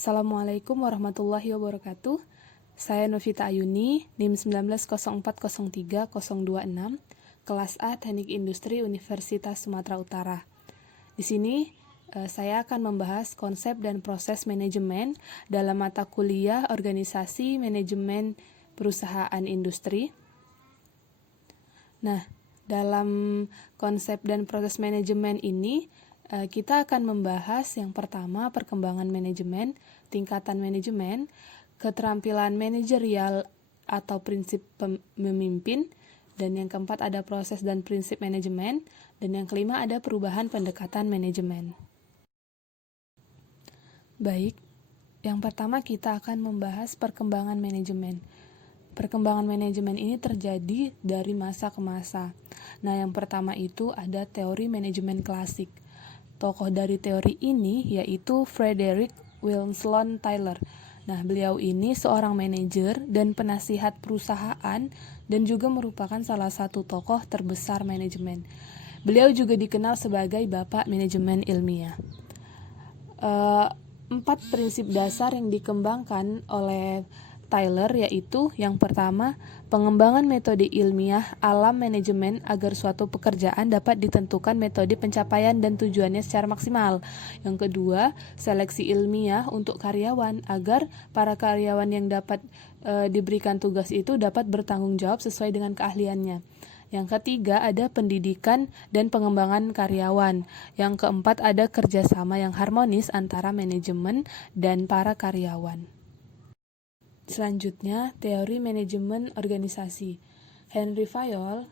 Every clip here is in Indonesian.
Assalamualaikum warahmatullahi wabarakatuh. Saya Novita Ayuni, NIM 190403-026, kelas A Teknik Industri Universitas Sumatera Utara. Di sini saya akan membahas konsep dan proses manajemen dalam mata kuliah Organisasi Manajemen Perusahaan Industri. Nah, dalam konsep dan proses manajemen ini kita akan membahas yang pertama perkembangan manajemen, tingkatan manajemen, keterampilan manajerial atau prinsip memimpin, dan yang keempat ada proses dan prinsip manajemen, dan yang kelima ada perubahan pendekatan manajemen. Baik, yang pertama kita akan membahas perkembangan manajemen. Perkembangan manajemen ini terjadi dari masa ke masa. Nah, yang pertama itu ada teori manajemen klasik. Tokoh dari teori ini yaitu Frederick Winslow Taylor. Nah, beliau ini seorang manajer dan penasihat perusahaan dan juga merupakan salah satu tokoh terbesar manajemen. Beliau juga dikenal sebagai Bapak Manajemen Ilmiah. 4 prinsip dasar yang dikembangkan oleh Taylor yaitu yang pertama, pengembangan metode ilmiah alam manajemen agar suatu pekerjaan dapat ditentukan metode pencapaian dan tujuannya secara maksimal. Yang kedua, seleksi ilmiah untuk karyawan agar para karyawan yang dapat diberikan tugas itu dapat bertanggung jawab sesuai dengan keahliannya. Yang ketiga, ada pendidikan dan pengembangan karyawan. Yang keempat, ada kerjasama yang harmonis antara manajemen dan para karyawan. Selanjutnya, teori manajemen organisasi. Henry Fayol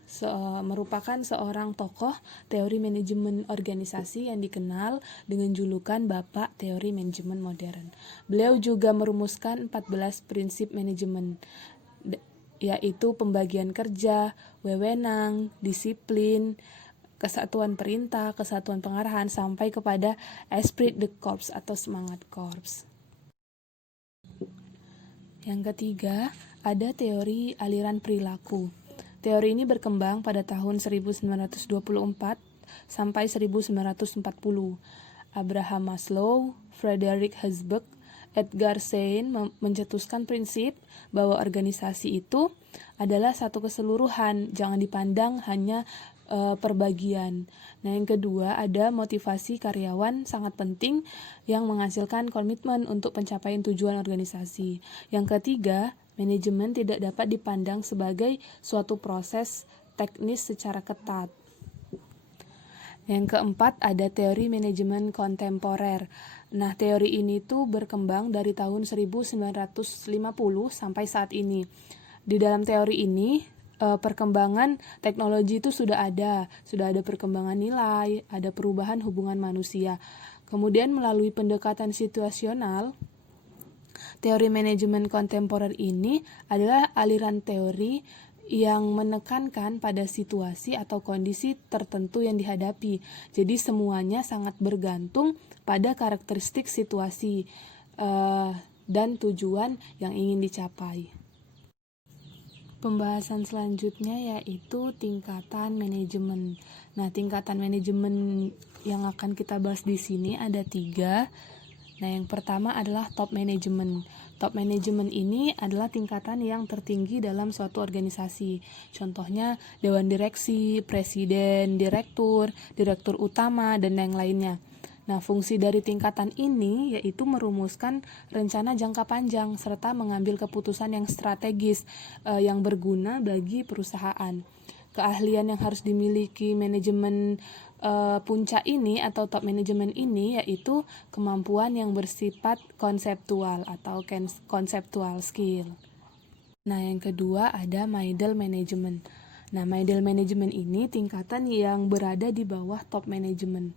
merupakan seorang tokoh teori manajemen organisasi yang dikenal dengan julukan Bapak Teori Manajemen Modern. Beliau juga merumuskan 14 prinsip manajemen, yaitu pembagian kerja, wewenang, disiplin, kesatuan perintah, kesatuan pengarahan, sampai kepada esprit de corps atau semangat korps. Yang ketiga, ada teori aliran perilaku. Teori ini berkembang pada tahun 1924 sampai 1940. Abraham Maslow, Frederick Herzberg, Edgar Schein mencetuskan prinsip bahwa organisasi itu adalah satu keseluruhan, jangan dipandang hanya perbagian. Nah, yang kedua ada motivasi karyawan sangat penting yang menghasilkan komitmen untuk pencapaian tujuan organisasi. Yang ketiga, manajemen tidak dapat dipandang sebagai suatu proses teknis secara ketat. Yang keempat ada teori manajemen kontemporer. Nah, teori ini tuh berkembang dari tahun 1950 sampai saat ini. Di dalam teori ini perkembangan teknologi itu sudah ada perkembangan nilai, ada perubahan hubungan manusia. Kemudian melalui pendekatan situasional, teori manajemen kontemporer ini adalah aliran teori yang menekankan pada situasi atau kondisi tertentu yang dihadapi. Jadi semuanya sangat bergantung pada karakteristik situasi dan tujuan yang ingin dicapai. Pembahasan selanjutnya yaitu tingkatan manajemen. Nah, tingkatan manajemen yang akan kita bahas di sini ada 3. Nah, yang pertama adalah top management. Top management ini adalah tingkatan yang tertinggi dalam suatu organisasi. Contohnya dewan direksi, presiden, direktur utama, dan yang lainnya. Nah, fungsi dari tingkatan ini yaitu merumuskan rencana jangka panjang serta mengambil keputusan yang strategis yang berguna bagi perusahaan. Keahlian yang harus dimiliki manajemen puncak ini atau top manajemen ini yaitu kemampuan yang bersifat konseptual atau conceptual skill. Nah, yang kedua ada middle management. Nah, middle management ini tingkatan yang berada di bawah top management.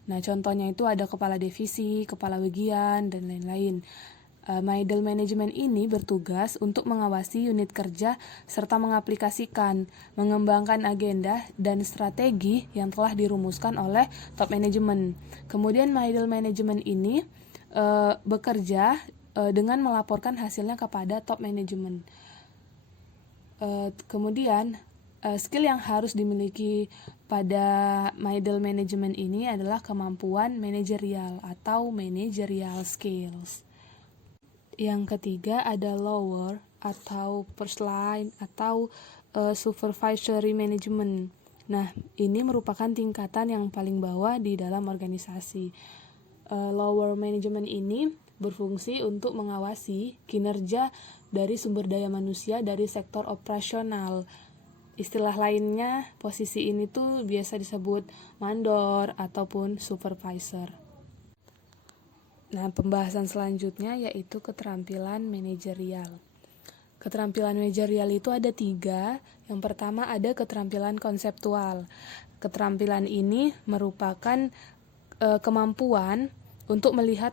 Nah, contohnya itu ada kepala divisi, kepala bagian, dan lain-lain. Middle management ini bertugas untuk mengawasi unit kerja serta mengaplikasikan, mengembangkan agenda dan strategi yang telah dirumuskan oleh top management. Kemudian middle management ini bekerja dengan melaporkan hasilnya kepada top management. Kemudian skill yang harus dimiliki pada middle management ini adalah kemampuan manajerial atau managerial skills. Yang ketiga ada lower atau first line atau supervisory management. Nah, ini merupakan tingkatan yang paling bawah di dalam organisasi. Lower management ini berfungsi untuk mengawasi kinerja dari sumber daya manusia dari sektor operasional. Istilah lainnya, posisi ini tuh biasa disebut mandor ataupun supervisor. Nah, pembahasan selanjutnya yaitu keterampilan manajerial. Keterampilan manajerial itu ada 3. Yang pertama ada keterampilan konseptual. Keterampilan ini merupakan kemampuan untuk melihat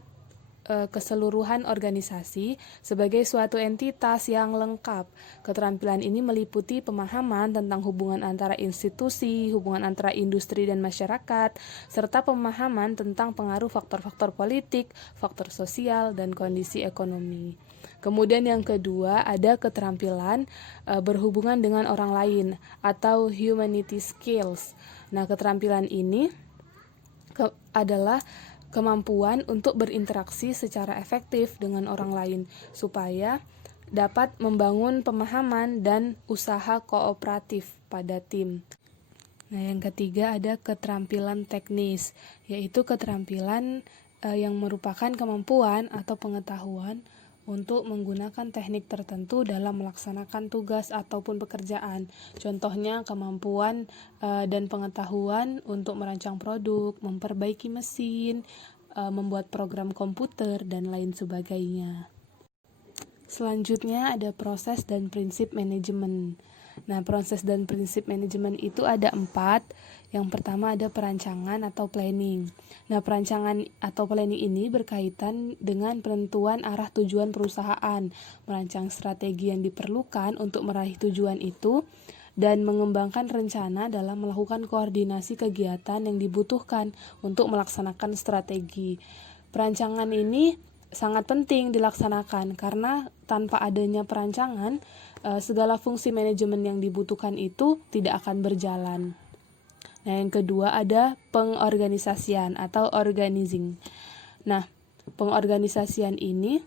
keseluruhan organisasi sebagai suatu entitas yang lengkap. Keterampilan ini meliputi pemahaman tentang hubungan antara institusi, hubungan antara industri dan masyarakat, serta pemahaman tentang pengaruh faktor-faktor politik, faktor sosial, dan kondisi ekonomi. Kemudian yang kedua ada keterampilan berhubungan dengan orang lain atau humanity skills. Nah, keterampilan ini adalah kemampuan untuk berinteraksi secara efektif dengan orang lain supaya dapat membangun pemahaman dan usaha kooperatif pada tim. Nah, yang ketiga ada keterampilan teknis, yaitu keterampilan yang merupakan kemampuan atau pengetahuan untuk menggunakan teknik tertentu dalam melaksanakan tugas ataupun pekerjaan. Contohnya kemampuan dan pengetahuan untuk merancang produk, memperbaiki mesin, membuat program komputer, dan lain sebagainya. Selanjutnya ada proses dan prinsip manajemen. Nah, proses dan prinsip manajemen itu ada 4. Yang pertama ada perancangan atau planning. Nah, perancangan atau planning ini berkaitan dengan penentuan arah tujuan perusahaan, merancang strategi yang diperlukan untuk meraih tujuan itu, dan mengembangkan rencana dalam melakukan koordinasi kegiatan yang dibutuhkan untuk melaksanakan strategi. Perancangan ini sangat penting dilaksanakan karena tanpa adanya perancangan, segala fungsi manajemen yang dibutuhkan itu tidak akan berjalan. Nah, yang kedua ada pengorganisasian atau organizing. Nah, pengorganisasian ini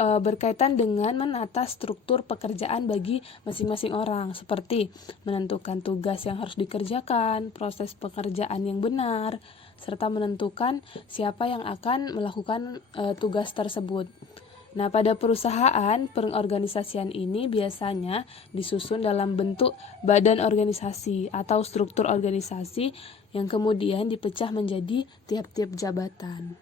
berkaitan dengan menata struktur pekerjaan bagi masing-masing orang, seperti menentukan tugas yang harus dikerjakan, proses pekerjaan yang benar, serta menentukan siapa yang akan melakukan tugas tersebut. Nah, pada perusahaan, pengorganisasian ini biasanya disusun dalam bentuk badan organisasi atau struktur organisasi yang kemudian dipecah menjadi tiap-tiap jabatan.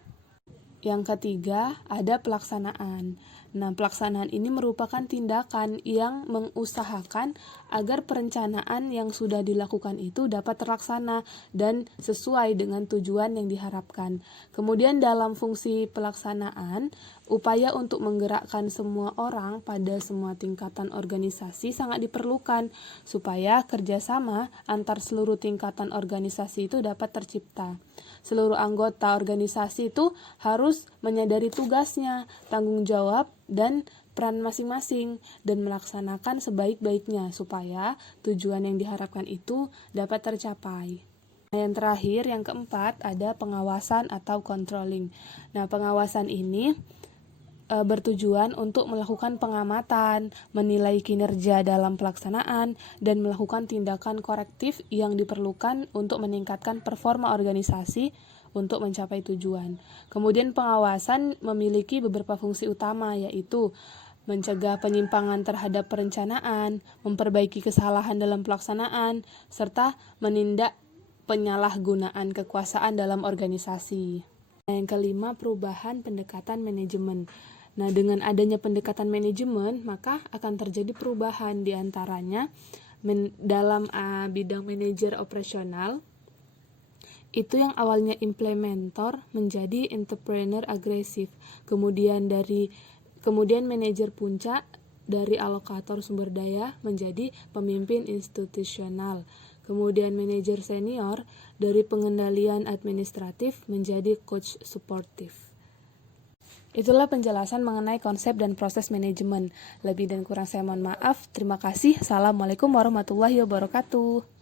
Yang ketiga, ada pelaksanaan. Nah, pelaksanaan ini merupakan tindakan yang mengusahakan agar perencanaan yang sudah dilakukan itu dapat terlaksana dan sesuai dengan tujuan yang diharapkan. Kemudian dalam fungsi pelaksanaan, upaya untuk menggerakkan semua orang pada semua tingkatan organisasi sangat diperlukan supaya kerjasama antar seluruh tingkatan organisasi itu dapat tercipta. Seluruh anggota organisasi itu harus menyadari tugasnya, tanggung jawab, dan peran masing-masing dan melaksanakan sebaik-baiknya supaya tujuan yang diharapkan itu dapat tercapai. Nah, yang terakhir, yang keempat, ada pengawasan atau controlling. Nah, pengawasan ini bertujuan untuk melakukan pengamatan, menilai kinerja dalam pelaksanaan, dan melakukan tindakan korektif yang diperlukan untuk meningkatkan performa organisasi untuk mencapai tujuan. Kemudian pengawasan memiliki beberapa fungsi utama, yaitu mencegah penyimpangan terhadap perencanaan, memperbaiki kesalahan dalam pelaksanaan, serta menindak penyalahgunaan kekuasaan dalam organisasi. Yang kelima, perubahan pendekatan manajemen. Nah, dengan adanya pendekatan manajemen, maka akan terjadi perubahan di antaranya dalam bidang manajer operasional, itu yang awalnya implementer menjadi entrepreneur agresif. Kemudian manajer puncak dari alokator sumber daya menjadi pemimpin institusional. Kemudian manajer senior dari pengendalian administratif menjadi coach suportif. Itulah penjelasan mengenai konsep dan proses manajemen. Lebih dan kurang saya mohon maaf. Terima kasih. Assalamualaikum warahmatullahi wabarakatuh.